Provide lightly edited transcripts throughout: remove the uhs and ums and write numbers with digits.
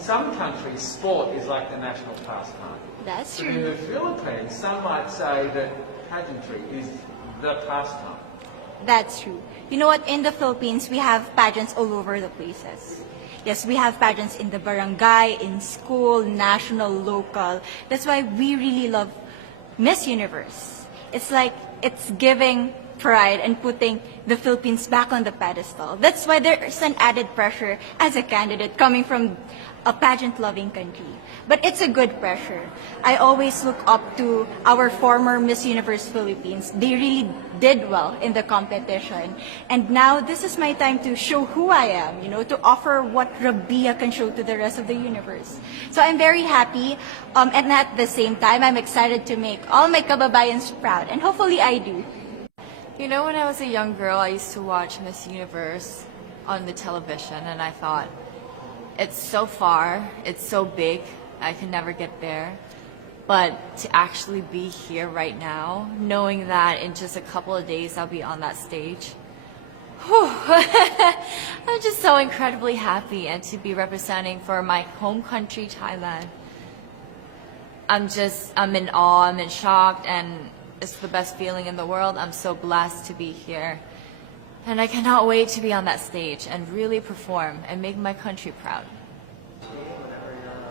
some countries, sport is like the national pastime. That's But in true. the Philippines, some might say that pageantry is the pastime. That's true. You know what? In the Philippines, we have pageants all over the places. Yes, we have pageants in the barangay, in school, national, local. That's why we really love Miss Universe. It's like it's giving pride and putting the Philippines back on the pedestal. That's why there's an added pressure as a candidate coming from a pageant-loving country. But it's a good pressure. I always look up to our former Miss Universe Philippines. They really did well in the competition. And now this is my time to show who I am, to offer what Rabia can show to the rest of the universe. So I'm very happy, and at the same time, I'm excited to make all my kababayans proud, and hopefully I do. You know, when I was a young girl, I used to watch Miss Universe on the television, and I thought, it's so far, it's so big, I can never get there. But to actually be here right now, knowing that in just a couple of days I'll be on that stage, I'm just so incredibly happy, and to be representing for my home country, Thailand. I'm in awe, I'm in shock, and it's the best feeling in the world. I'm so blessed to be here. And I cannot wait to be on that stage and really perform and make my country proud.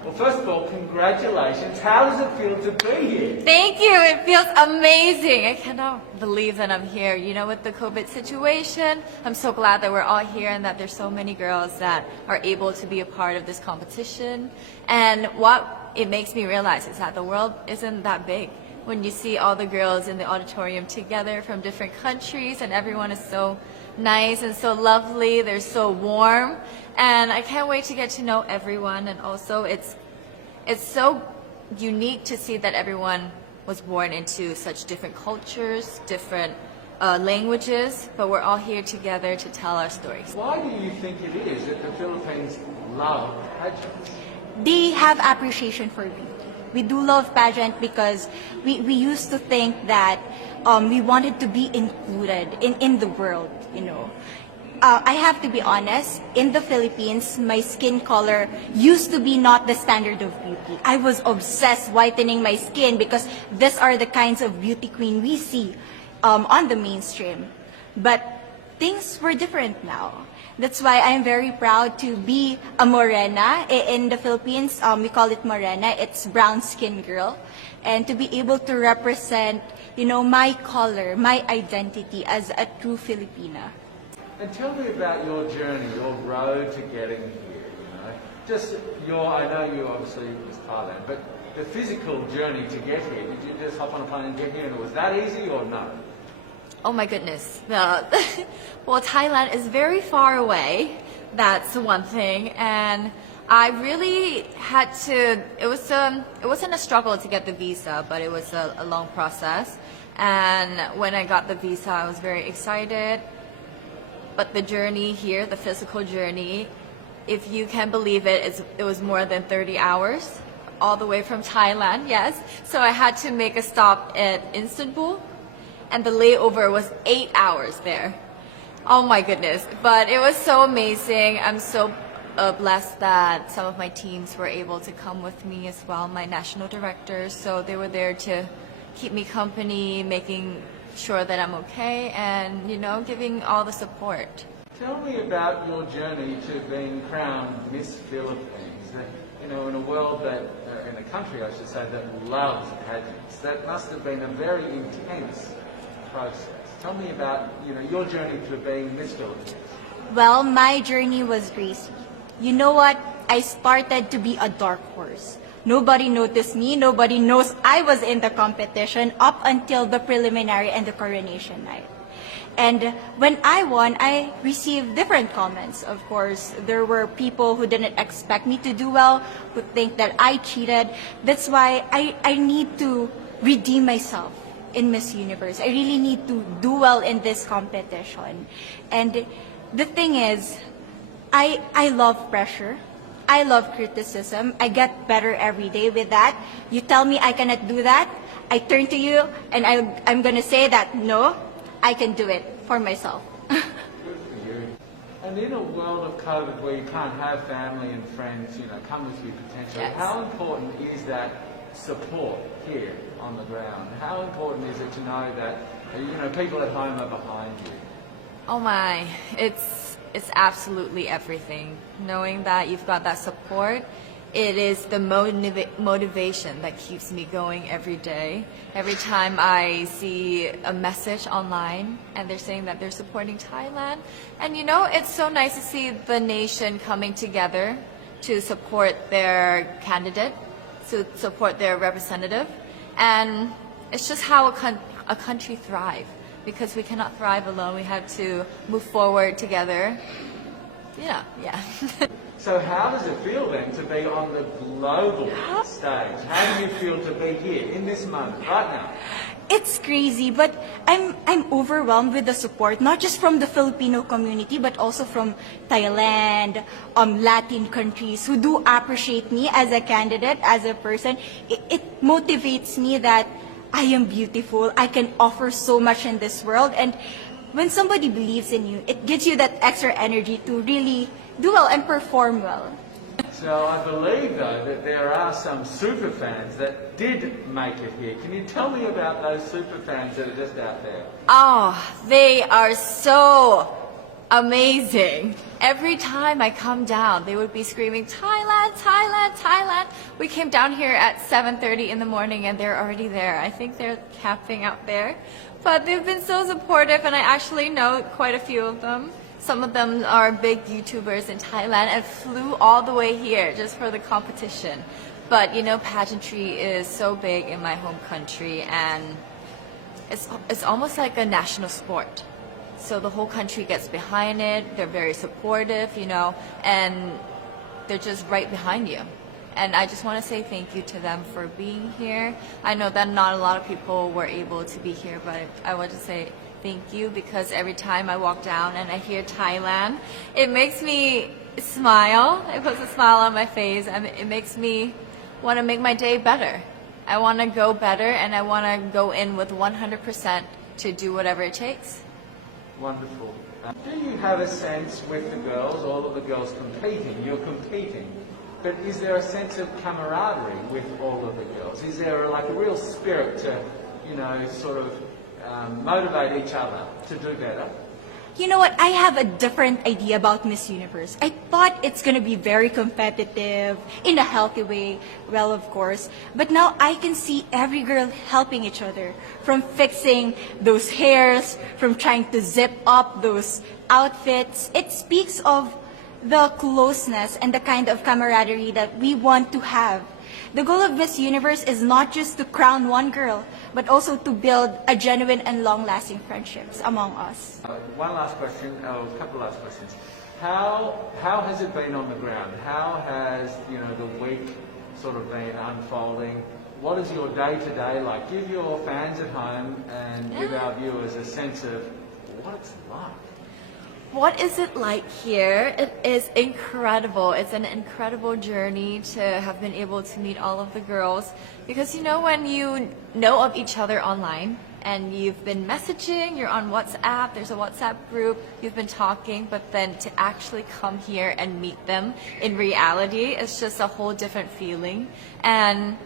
Well, first of all, congratulations. How does it feel to be here? Thank you. It feels amazing. I cannot believe that I'm here. With the COVID situation, I'm so glad that we're all here and that there's so many girls that are able to be a part of this competition. And what it makes me realize is that the world isn't that big. When you see all the girls in the auditorium together from different countries, and everyone is so nice and so lovely, they're so warm, and I can't wait to get to know everyone. And also it's so unique to see that everyone was born into such different cultures, different languages, but we're all here together to tell our stories. Why do you think it is that the Philippines love pageants? They have appreciation for beauty. We do love pageant because we used to think that we wanted to be included in the world, I have to be honest, in the Philippines, my skin color used to be not the standard of beauty. I was obsessed whitening my skin because these are the kinds of beauty queen we see on the mainstream. But things were different now. That's why I'm very proud to be a morena. In the Philippines, we call it morena. It's brown skin girl. And to be able to represent, my color, my identity as a true Filipina. And tell me about your journey, your road to getting here, I know you obviously was Thailand, but the physical journey to get here, did you just hop on a plane and get here and it was that easy or no? Oh my goodness. Well, Thailand is very far away. That's one thing. And I really had to, it wasn't a struggle to get the visa, but it was a long process. And when I got the visa, I was very excited. But the journey here, the physical journey, if you can believe it, it was more than 30 hours, all the way from Thailand, yes. So I had to make a stop at Istanbul, and the layover was 8 hours there. Oh my goodness. But it was so amazing. I'm so blessed that some of my teams were able to come with me as well, my national directors. So they were there to keep me company, making sure that I'm okay, and giving all the support. Tell me about your journey to being crowned Miss Philippines. In a world that, in a country I should say, that loves pageants. That must have been a very intense process. Tell me about your journey to being Miss Philippines. Well, my journey was crazy. You know what? I started to be a dark horse. Nobody noticed me. Nobody knows I was in the competition up until the preliminary and the coronation night. And when I won, I received different comments. Of course, there were people who didn't expect me to do well, who think that I cheated. That's why I need to redeem myself in Miss Universe. I really need to do well in this competition. And the thing is, I love pressure. I love criticism. I get better every day with that. You tell me I cannot do that, I turn to you and I'm going to say that, no, I can do it for myself. Good for you. And in a world of COVID where you can't have family and friends, come with your potential, Yes. how important is that support here on the ground? How important is it to know that, people at home are behind you? Oh my, it's absolutely everything. Knowing that you've got that support, it is the motivation that keeps me going every day. Every time I see a message online and they're saying that they're supporting Thailand, and it's so nice to see the nation coming together to support their candidate, to support their representative, and it's just how a country thrives. Because we cannot thrive alone, we have to move forward together. Yeah. So how does it feel then to be on the global stage? How do you feel to be here in this moment, right now? It's crazy, but I'm overwhelmed with the support, not just from the Filipino community, but also from Thailand, Latin countries who do appreciate me as a candidate, as a person. It motivates me that I am beautiful. I can offer so much in this world. And when somebody believes in you, it gives you that extra energy to really do well and perform well. So I believe, though, that there are some super fans that did make it here. Can you tell me about those super fans that are just out there? Oh, they are so amazing. Every time I come down, they would be screaming, Thailand, Thailand, Thailand. We came down here at 7:30 in the morning and they're already there. I think they're camping out there. But they've been so supportive and I actually know quite a few of them. Some of them are big YouTubers in Thailand and flew all the way here just for the competition. But pageantry is so big in my home country and it's almost like a national sport. So the whole country gets behind it. They're very supportive, and they're just right behind you. And I just want to say thank you to them for being here. I know that not a lot of people were able to be here, but I want to say thank you because every time I walk down and I hear Thailand, it makes me smile. It puts a smile on my face and it makes me want to make my day better. I want to go better and I want to go in with 100% to do whatever it takes. Wonderful. Do you have a sense with the girls, all of the girls competing, you're competing, but is there a sense of camaraderie with all of the girls? Is there like a real spirit to, sort of motivate each other to do better? You know what? I have a different idea about Miss Universe. I thought it's going to be very competitive in a healthy way. Well, of course. But now I can see every girl helping each other. From fixing those hairs, from trying to zip up those outfits. It speaks of the closeness and the kind of camaraderie that we want to have. The goal of Miss Universe is not just to crown one girl, but also to build a genuine and long-lasting friendships among us. One last question, a couple last questions. How has it been on the ground? How has the week sort of been unfolding? What is your day-to-day like? Give your fans at home and give our viewers a sense of what it's like. What is it like here? It is incredible. It's an incredible journey to have been able to meet all of the girls because when you know of each other online and you've been messaging, you're on WhatsApp, there's a WhatsApp group, you've been talking, but then to actually come here and meet them in reality, it's just a whole different feeling. And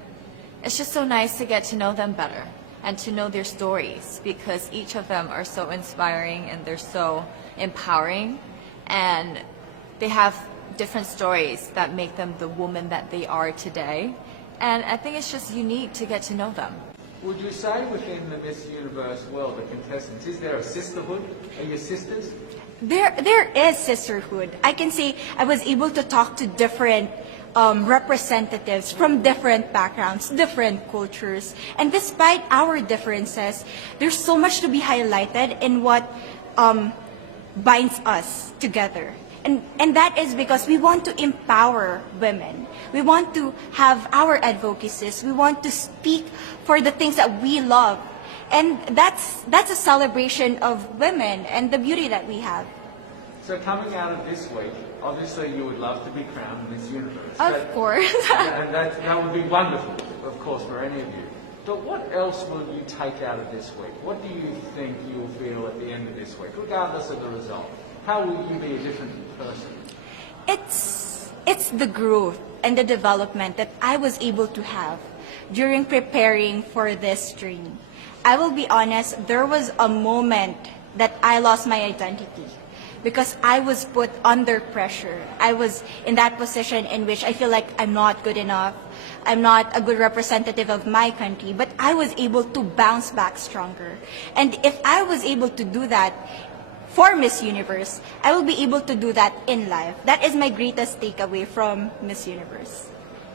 it's just so nice to get to know them better and to know their stories because each of them are so inspiring and they're so empowering and they have different stories that make them the woman that they are today. And I think it's just unique to get to know them. Would you say within the Miss Universe world, the contestants, is there a sisterhood? Are you sisters? There is sisterhood. I can say I was able to talk to different representatives from different backgrounds, different cultures. And despite our differences, there's so much to be highlighted in what binds us together. And that is because we want to empower women. We want to have our advocacies. We want to speak for the things that we love. And that's a celebration of women and the beauty that we have. So coming out of this week, obviously you would love to be crowned Miss Universe. Of course. And that would be wonderful, of course, for any of you. But what else will you take out of this week? What do you think you'll feel at the end of this week, regardless of the result? how will you be a different person? It's the growth and the development that I was able to have during preparing for this journey. I will be honest, there was a moment that I lost my identity because I was put under pressure. I was in that position in which I feel like I'm not good enough. I'm not a good representative of my country, but I was able to bounce back stronger. And if I was able to do that for Miss Universe, I will be able to do that in life. That is my greatest takeaway from Miss Universe.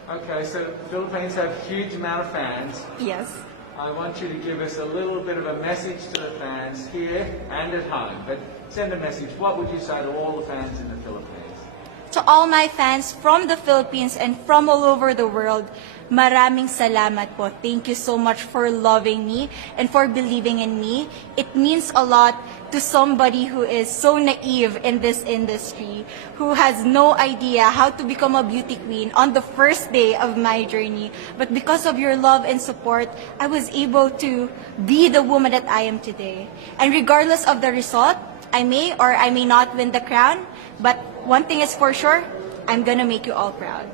Okay, so the Philippines have a huge amount of fans. Yes. I want you to give us a little bit of a message to the fans here and at home. But send a message. What would you say to all the fans in the Philippines? To all my fans from the Philippines and from all over the world, maraming salamat po. Thank you so much for loving me and for believing in me. It means a lot to somebody who is so naive in this industry, who has no idea how to become a beauty queen on the first day of my journey. But because of your love and support, I was able to be the woman that I am today. And regardless of the result, I may or I may not win the crown, but one thing is for sure, I'm gonna make you all proud.